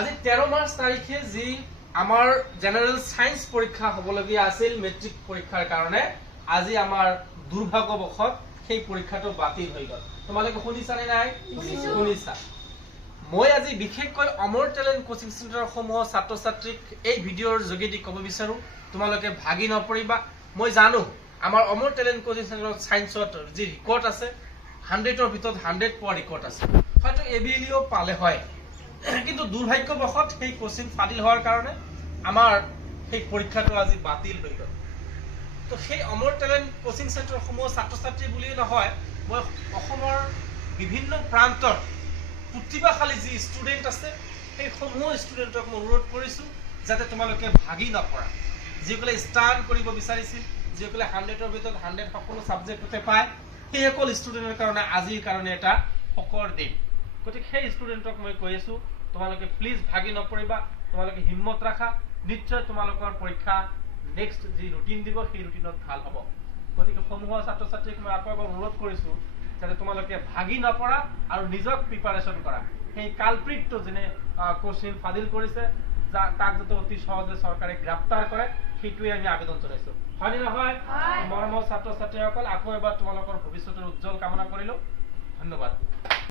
আজি 13 মাৰ্চ তাৰিখে যি আমাৰ জেনাৰেল সায়েন্স পৰীক্ষা হবলগীয়া আছিল মেট্ৰিক পৰীক্ষাৰ কাৰণে আজি আমাৰ দুৰ্ভাগ্যবশত সেই পৰীক্ষাটো বাতিল হৈ গ'ল। তোমালোকে শুনিছা নে নাই? শুনিছা। মই আজি বিশেষকৈ অমৰ টেলেণ্ট কোচিং চেণ্টাৰ সমূহ ছাত্ৰ ছাত্ৰীক এই ভিডিঅ'ৰ যোগেদি ক'ব বিচাৰো তোমালোকে ভাগি নপৰিবা। মই জানো আমাৰ অমৰ টেলেণ্ট কোচিং চেণ্টাৰত সায়েন্সত যি ৰেকৰ্ড আছে 100ৰ ভিতৰত 100 পোৱা ৰেকৰ্ড আছে, হয়তো এবিএলিও পালে হয়, কিন্তু দুৰ্ভাগ্যবশত সেই কোচিং বাতিল হোৱাৰ কাৰণে আমাৰ সেই পৰীক্ষাটো আজি বাতিল হৈ গ'ল। তো সেই অমৰ টেলেণ্ট কোচিং চেণ্টাৰ সমূহ ছাত্ৰ ছাত্ৰী বুলিয়ে নহয়, মই অসমৰ বিভিন্ন প্ৰান্তৰ প্ৰতিভাশালী যি ষ্টুডেণ্ট আছে সেই সমূহ ষ্টুডেণ্টক মই অনুৰোধ কৰিছোঁ যাতে তোমালোকে ভাগি নপৰা। যিসকলে ষ্টাৰ্ট কৰিব বিচাৰিছিল, যিসকলে 100ৰ ভিতৰত 100 সকলো ছাবজেক্টতে পায়, সেই সকল ষ্টুডেণ্টৰ কাৰণে আজিৰ কাৰণে এটা শকৰ দিন। গতিকে সেই ষ্টুডেণ্টক মই কৈ আছোঁ তোমালোকে প্লিজ ভাগি নপৰিবা, তোমালোকে হিম্মত ৰাখা, নিশ্চয় তোমালোকৰ পৰীক্ষা নেক্সট যি ৰুটিন দিব সেই ৰুটিনত ভাল হ'ব। গতিকে সমূহ ছাত্ৰ ছাত্ৰীক মই আকৌ এবাৰ অনুৰোধ কৰিছোঁ যাতে তোমালোকে ভাগি নপৰা আৰু নিজক প্ৰিপাৰেশ্যন কৰা। সেই কালপ্ৰিটটো যেনে কোচিং বাতিল কৰিছে তাক যাতে অতি সহজে চৰকাৰে গ্ৰেপ্তাৰ কৰে সেইটোৱে আমি আবেদন জনাইছোঁ। হয়নে নহয়? মৰমৰ ছাত্ৰ ছাত্ৰীসকল, আকৌ এবাৰ তোমালোকৰ ভৱিষ্যতৰ উজ্জ্বল কামনা কৰিলোঁ। ধন্যবাদ।